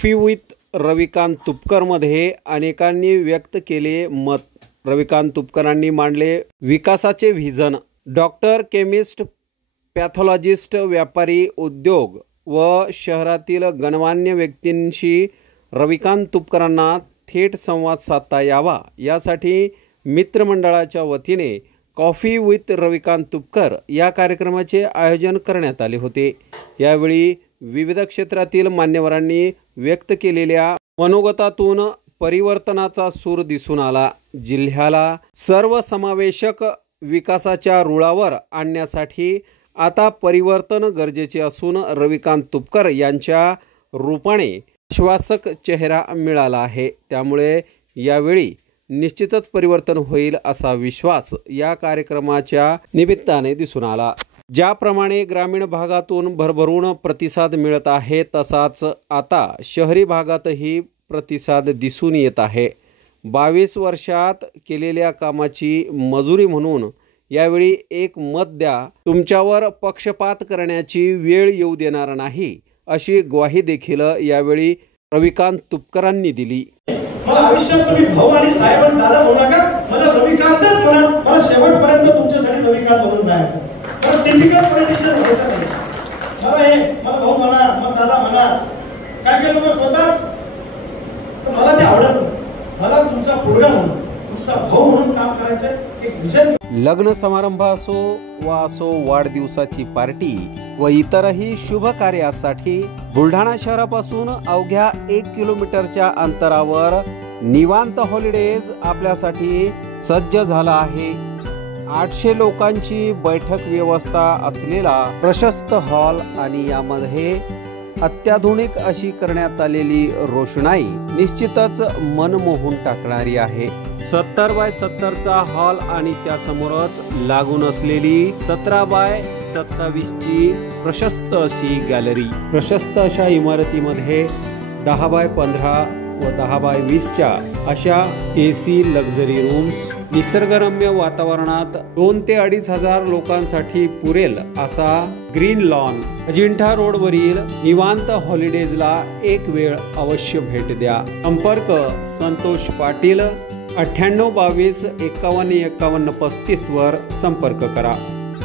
Coffee with Ravikant तुपकरमध्ये अनेकांनी व्यक्त केले मत। रविकांत तुपकरांनी मांडले विकासाचे व्हिजन। डॉक्टर, केमिस्ट, पॅथॉलॉजिस्ट, व्यापारी, उद्योग व शहरातील गणमान्य व्यक्तींशी रविकांत तुपकरांना थेट संवाद साधता यावा यासाठी मित्रमंडळाच्या वतीने कॉफी विथ रविकांत तुपकर या कार्यक्रमाचे आयोजन करण्यात आले होते। यावेळी विविध क्षेत्रातील मान्यवरांनी व्यक्त केलेल्या मनोगतातून परिवर्तनाचा सूर दिसून आला। जिल्ह्याला सर्वसमावेशक विकासाच्या रुळावर आणण्यासाठी आता परिवर्तन गरजेचे असून रविकांत तुपकर यांच्या रूपाने आश्वासक चेहरा मिळाला आहे। त्यामुळे यावेळी निश्चितच परिवर्तन होईल असा विश्वास या कार्यक्रमाच्या निमित्ताने दिसून आला। ज्याप्रमाणे ग्रामीण भागातून भरभरून प्रतिसाद मिळत आहे तसाच आता शहरी भागातही प्रतिसाद दिसून येत आहे। 22 वर्षात केलेल्या कामाची मजुरी म्हणून यावेळी एक मत द्या, तुमच्यावर पक्षपात करण्याची वेळ येऊ देणार नाही अशी ग्वाही देखील यावेळी रविकांत तुपकरांनी दिली। मला आयुष्यात तुम्ही भाऊ आणि साहेब आणि दादा म्हणू नका, मला रविकांतच म्हणा। मला शेवटपर्यंत तुमच्यासाठी रविकांत म्हणून राहायचं। मला टिपिकल पॉलिटिशियन व्हायचं नाही। मला भाऊ म्हणा, मला दादा म्हणा, काय केलं लोक स्वतःच, तर मला ते आवडत नाही। मला तुमचा पोरगा म्हणून, तुमचा भाऊ म्हणून काम करायचं एक विजन। लग्न समारंभ असो वाढदिवसाची पार्टी व इतरही शुभ कार्यासाठी बुलढाणा शहरापासून अवघ्या 1 किलोमीटरच्या अंतरावर निवांत हॉलिडेज आपल्यासाठी सज्ज झाला आहे। 800 लोकांची बैठक व्यवस्था असलेला प्रशस्त हॉल आणि यामध्ये अत्याधुनिक अशी करण्यात आलेली रोषणाई निश्चितच मन मोहून टाकणारी आहे। 70 बाय 70 चा हॉल आणि त्यासमोरच लागून असलेली 17 बाय 27 ची प्रशस्त अशी गॅलरी। प्रशस्त अशा इमारतीमध्ये 10 बाय 15 व 10 बाय 20 च्या अशा AC लक्झरी रूम्स, निसर्गरम्य वातावरणात 2 ते 2.5 हजार लोकांसाठी पुरेल असा ग्रीन लॉन। अजिंठा रोडवरील निवांत हॉलिडेजला एक वेळ अवश्य भेट द्या। संपर्क संतोष पाटील 98 22 51 51 35 वर संपर्क करा।